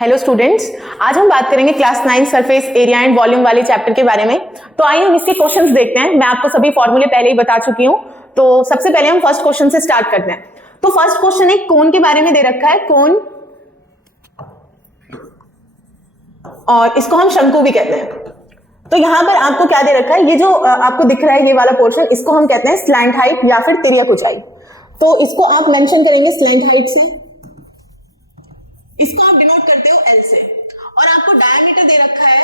Hello students, आज हम बात करेंगे class 9 surface area and volume वाले चैप्टर के बारे में। तो आइए हम इसके क्वेश्चंस देखते हैं। मैं आपको सभी फॉर्मूले पहले ही बता चुकी हूं। तो सबसे पहले हम फर्स्ट क्वेश्चन से स्टार्ट करते हैं। तो फर्स्ट क्वेश्चन एक कोन के बारे में दे रखा है, कोन, और इसको हम शंकु भी कहते हैं। तो यहां पर आपको क्या दे रखा है, ये जो आपको दिख रहा है ये वाला पोर्शन, इसको हम कहते हैं स्लैंट हाइट या फिर तिर्यक ऊंचाई। तो इसको आप मेंशन करेंगे स्लैंट हाइट से, इसको आप डिनोट करते हो L से, और आपको डायमीटर दे रखा है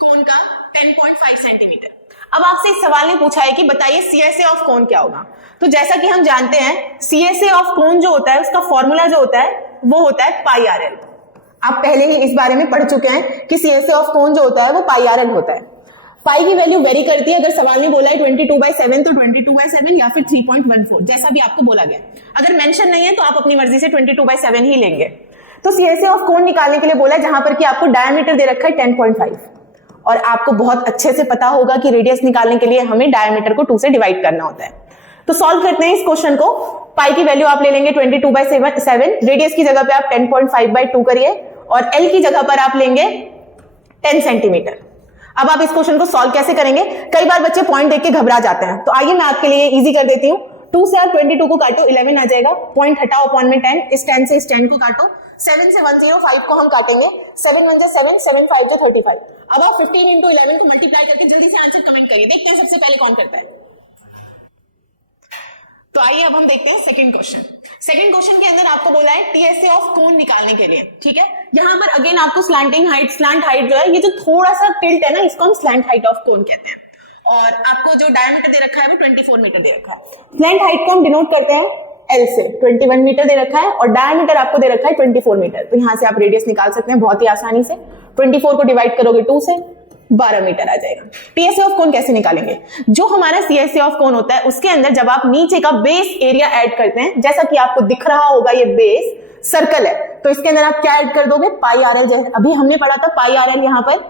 कोन का 10.5 सेंटीमीटर। अब आपसे इस सवाल ने पूछा है कि बताइए CSA ऑफ कोन क्या होगा। तो जैसा कि हम जानते हैं CSA ऑफ कोन जो होता है उसका फॉर्मूला जो होता है वो होता है पाई RL। आप पहले ही इस बारे में पढ़ चुके हैं कि CSA ऑफ कोन जो होता है वो पाई RL होता है। पाई की वैल्यू वेरी करती है। अगर सवाल में बोला है 22/7 तो 22/7 या फिर 3.14, जैसा भी आपको बोला गया। अगर मेंशन नहीं है तो आप अपनी मर्जी से 22/7 ही लेंगे। तो CSA ऑफ कोन निकालने के लिए बोला है जहां पर कि आपको डायमीटर दे रखा है 10.5, और आपको बहुत अच्छे से पता होगा कि रेडियस निकालने के लिए हमें डायमीटर को 2 से डिवाइड करना होता है। तो सॉल्व करते हैं इस क्वेश्चन को। पाई की वैल्यू आप ले लेंगे 22/7, रेडियस की जगह पे आप 10.5/2 करिए, और L की जगह पर आप लेंगे 10 सेंटीमीटर। अब आप इस क्वेश्चन को सॉल्व कैसे करेंगे? कई बार बच्चे पॉइंट देख के घबरा जाते हैं, तो आइए मैं आपके लिए इजी कर देती हूँ। 2 से आप 22 को काटो, 11 आ जाएगा। पॉइंट हटाओ, अपॉन में 10, इस 10 से इस 10 को काटो, 7 से 105 को हम काटेंगे, 7 1 7, 7 5 35। अब आप 15 into 11 को मल्टीप्लाई करके जल्दी से आंसर कमेंट करिए। देखते हैं सबसे पहले कौन करता है। तो आइए अब हम देखते हैं सेकंड क्वेश्चन। सेकंड क्वेश्चन के अंदर आपको बोला है TSA ऑफ कोन निकालने के लिए, ठीक है। यहां पर अगेन आपको स्लैंट हाइट जो है, ये जो थोड़ा सा टिल्ट है ना, इसको हम स्लैंट हाइट ऑफ कोन कहते हैं। और आपको जो डायमीटर दे रखा है वो 24 मीटर दे रखा है। स्लैंट हाइट को हम डिनोट करते हैं L से, 21 मीटर दे रखा है, और डायमीटर आपको दे रखा है 24 मीटर। तो यहां से आप रेडियस निकाल सकते हैं बहुत ही आसानी से। 24 को डिवाइड करोगे 2 से, 12 मीटर आ जाएगा। TSA ऑफ कोन कैसे निकालेंगे? जो हमारा CSA ऑफ कोन होता है उसके अंदर जब आप नीचे का बेस एरिया ऐड करते हैं, जैसा कि आपको दिख रहा होगा ये बेस सर्कल है, तो इसके अंदर आप क्या ऐड कर दोगे? पाई RL। जैसे अभी हमने पढ़ा था पाई RL यहाँ पर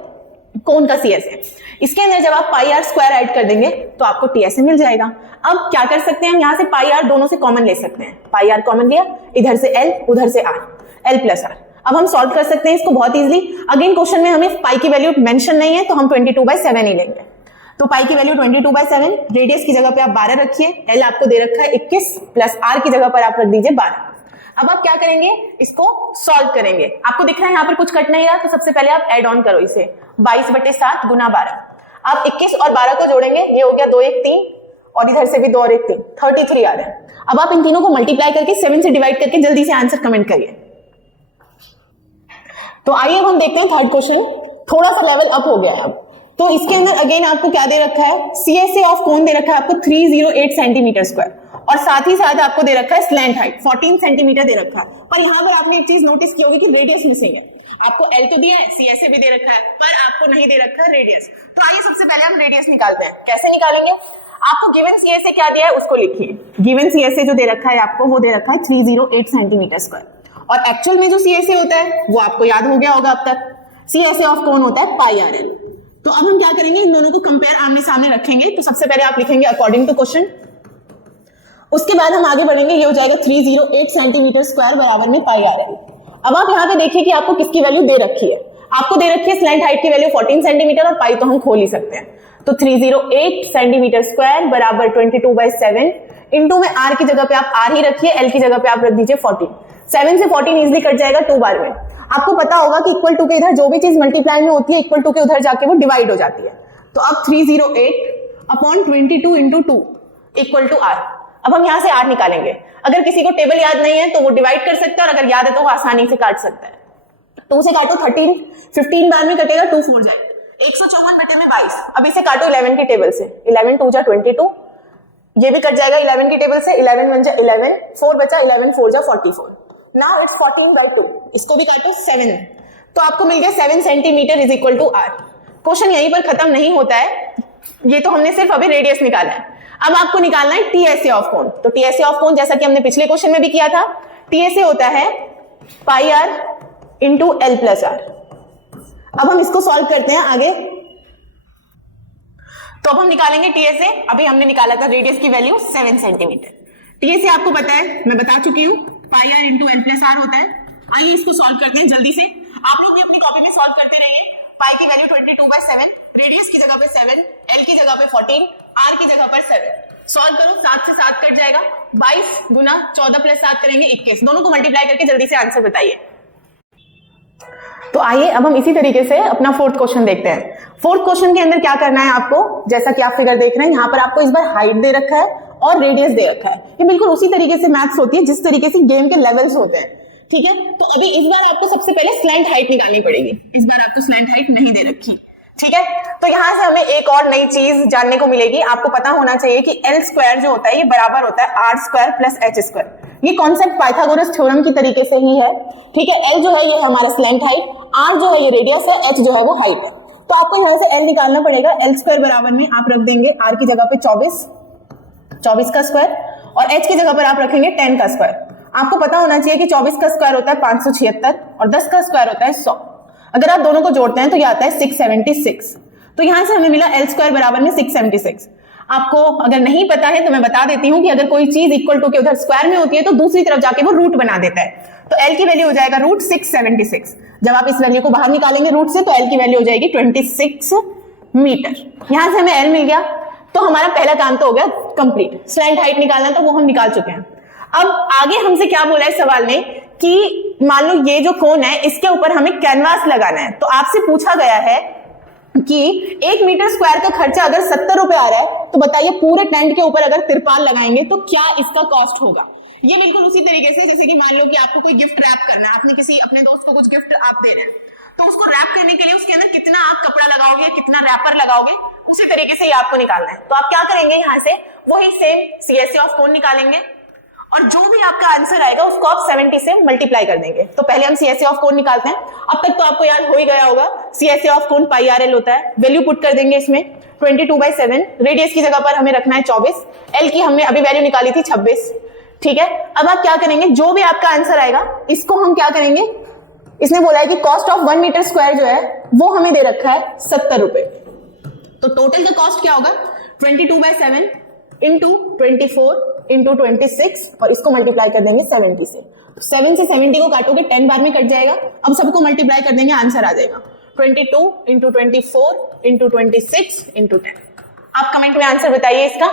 कोन का CSA। इसके अंदर जब आप पाई R स्क्वायर ऐड कर देंगे तो आपको TSA मिल जाएगा। अब क्या कर सकते हैं हम, यहां से पाई R दोनों से कॉमन ले सकते हैं। पाई R कॉमन लिया, इधर से L, उधर से R, L प्लस R। अब हम सॉल्व कर सकते हैं इसको बहुत इजीली। अगेन क्वेश्चन में हमें पाई की वैल्यू मेंशन नहीं है, तो हम 22/7 ही लेंगे। तो पाई की वैल्यू 22/7, रेडियस की जगह पे आप 12 रखिए, L आपको दे रखा है 21, प्लस R की जगह पर आप रख दीजिए 12। अब आप क्या करेंगे, इसको सॉल्व करेंगे। आपको दिख रहा है यहाँ पर कुछ कट नहीं रहा, तो सबसे पहले आप ऐड ऑन करो इसे, 22/7 गुना 12। आप 21 और 12 को जोड़ेंगे, ये हो गया 2 1 3, और इधर से भी 2 और 1 3, 33 आ रहा है। अब आप इन तीनों को मल्टीप्लाई करके 7 से डिवाइड करके जल्दी से आंसर कमेंट करिए। तो आइए हम देखते हैं थर्ड क्वेश्चन। थोड़ा सा लेवल अप हो गया है अब। तो इसके अंदर अगेन आपको क्या दे रखा है, CSA ऑफ कोन दे रखा है आपको 308 सेंटीमीटर स्क्वायर, और साथ ही साथ आपको दे रखा है स्लैंट हाइट 14 सेंटीमीटर दे रखा है। पर यहां पर आपने एक चीज नोटिस की होगी कि रेडियस मिसिंग है। आपको L तो दिया है, CSA भी दे रखा है, पर आपको नहीं दे रखा है रेडियस। तो आइए सबसे पहले हम रेडियस निकालते हैं। कैसे निकालेंगे? आपको गिवन CSA क्या दिया है उसको लिखिए। गिवन CSA जो दे रखा है आपको, वो दे रखा है 308 सेंटीमीटर स्क्वायर, और एक्चुअल में जो CSA होता है वो आपको याद हो गया होगा अब तक। CSA ऑफ कोन होता है पाई RL। तो अब हम क्या करेंगे, इन दोनों को कंपेयर आमने सामने रखेंगे। तो सबसे पहले आप लिखेंगे अकॉर्डिंग टू क्वेश्चन, उसके बाद हम आगे बढ़ेंगे। ये हो जाएगा 308 सेंटीमीटर स्क्वायर बराबर में पाई RL। अब आप यहाँ पे देखिए कि आपको किसकी वैल्यू दे रखी है। आपको दे रखी है स्लैंट हाइट की वैल्यू 14 सेंटीमीटर, और पाई तो हम खोल ही सकते हैं। तो 308 सेंटीमीटर स्क्वायर बराबर 22/7, इंटू में R की जगह पे आप R ही रखिए, L की जगह पे आप रख दीजिए 14। 7 से 14 इजिली कट जाएगा 2 बार में। आपको पता होगा कि इक्वल टू के इधर जो भी चीज मल्टीप्लाई में होती है, इक्वल टू के उधर जाके वो डिवाइड हो जाती है। तो अब 308 upon 22 into 2 equal to R। अब हम यहां से R निकालेंगे। अगर किसी को टेबल याद नहीं है तो वो डिवाइड कर सकता है, और अगर याद है तो वो आसानी से काट सकता है। 2 से काटो 13, 15 बार में कटेगा, 2 4 जाए 154 बटे में 22। अब इसे काटो 11 की टेबल से, 11 2 जा 22, ये भी कट जाएगा 11 की टेबल से, 11 1 जा 11, 4 बचा, 11 4 जा 44। नाउ इट्स 14/2, इसको भी काटो 7, तो आपको मिल गया 7 centimetre is equal to R। Question यहीं पर खत्म नहीं होता है, ये तो हमने सिर्फ अभी रेडियस निकाला है। अब आपको निकालना है TSA ऑफ कोन। तो TSA ऑफ कोन जैसा कि हमने पिछले क्वेश्चन में भी किया था, TSA होता है पाई R into L plus R। अब हम इसको सॉल्व करते हैं आगे। तो अब हम निकालेंगे TSA। अभी हमने निकाला था रेडियस की वैल्यू 7 सेंटीमीटर। TSA आपको पता है, मैं बता चुकी हूं, पाई R into L plus R होता है। आइए इसको सॉल्व करते हैं जल्दी से। आप पाई की वैल्यू 22/7, रेडियस की जगह पे 7, एल की जगह पे 14, आर की जगह पर 7। सॉल्व करो, 7 से 7 कट जाएगा, 22 गुना 14 प्लस 7 करेंगे 21, दोनों को मल्टीप्लाई करके जल्दी से आंसर बताइए। तो आइए अब हम इसी तरीके से अपना फोर्थ क्वेश्चन देखते हैं। फोर्थ क्वेश्चन के अंदर क्या करना है आपको, जैसा कि आप फिगर देख रहे हैं यहाँ पर आपको इस बार हाइट दे रखा है और रेडियस दे रखा है। ये बिल्कुल उसी तरीके से मैथ्स होती है जिस तरीके से गेम के लेवल्स होते हैं, ठीक है। तो अभी इस बार आपको सबसे पहले स्लैंट हाइट निकालनी पड़ेगी, इस बार आपको स्लैंट हाइट नहीं दे रखी, ठीक है। तो यहां से हमें एक और नई चीज जानने को मिलेगी। आपको पता होना चाहिए कि एल स्क्वायर जो होता है ये बराबर होता है r square plus h square. ये कॉन्सेप्ट पाइथागोरस थ्योरम की तरीके से ही है, ठीक है। एल जो है ये हमारा स्लैंट हाइट, आर जो है ये रेडियस है, एच जो है वो हाइट है। तो आपको यहां से एल निकालना पड़ेगा। एल स्क्वायर बराबर में आप रख देंगे आर की जगह पे 24 का स्क्वायर और एच की जगह पर आप रखेंगे 10 का स्क्वायर। आपको पता होना चाहिए कि 24 का स्क्वायर होता है 576 और 10 का स्क्वायर होता है 100। अगर आप दोनों को जोड़ते हैं तो ये आता है 676। तो यहां से हमें मिला एल स्क्वायर बराबर में 676। आपको अगर नहीं पता है तो मैं बता देती हूं कि अगर कोई चीज इक्वल टू के उधर स्क्वायर में होती है तो दूसरी तरफ जाके वो रूट बना देता है। तो एल की वैल्यू हो जाएगा रूट 676। जब आप इस वैल्यू को बाहर निकालेंगे रूट से तो एल की वैल्यू हो जाएगी 26 मीटर। यहां से हमें एल मिल गया, तो हमारा पहला काम तो हो गया कंप्लीट। स्लैंट हाइट निकालना तो वो हम निकाल चुके हैं। अब आगे हमसे क्या बोला है सवाल में कि मान लो ये जो कोन है इसके ऊपर हमें कैनवास लगाना है। तो आपसे पूछा गया है कि 1 मीटर स्क्वायर का खर्चा अगर 70 रुपए आ रहा है तो बताइए पूरे टेंट के ऊपर अगर तिरपाल लगाएंगे तो क्या इसका कॉस्ट होगा। ये बिल्कुल उसी तरीके से जैसे कि मान लो कि आपको कोई गिफ्ट रैप करना है, आपने किसी अपने दोस्त को कुछ गिफ्ट आप दे रहे हैं, तो उसको रैप करने के लिए उसके अंदर कितना आप कपड़ा लगाओगे, कितना रैपर लगाओगे, उसी तरीके से ही आपको निकालना है। तो आप क्या करेंगे, यहाँ से वही सेम सीएससी ऑफ कोन निकालेंगे और जो भी आपका आंसर आएगा उसको आप 70 से मल्टीप्लाई कर देंगे। तो पहले हम सीएससी ऑफ कोन निकालते हैं। अब तक तो आपको याद हो ही गया होगा, CSC of cone pi R L होता है। वैल्यू पुट कर देंगे इसमें 22/7, रेडियस की जगह पर हमें रखना है 24, एल की हमने अभी वैल्यू निकाली थी 26, ठीक है। अब आप क्या करेंगे, जो भी आपका आंसर आएगा इसको हम क्या करेंगे, इसने बोला है कि कॉस्ट ऑफ 1 मीटर स्क्वायर जो है वो हमें दे रखा है 70 रुपए। तो टोटल का कॉस्ट क्या होगा, 22/7 इंटू 24 इंटू 26 और इसको मल्टीप्लाई कर देंगे 70 से। 7 से 70 को काटोगे 10 बार में कट जाएगा। अब सबको मल्टीप्लाई कर देंगे, आंसर आ जाएगा 22 इंटू 24 इंटू 26 इंटू 10। आप कमेंट में आंसर बताइए इसका।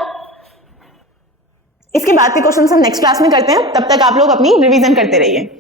इसके बाद के क्वेश्चन हम नेक्स्ट क्लास में करते हैं, तब तक आप लोग अपनी रिवीजन करते रहिए।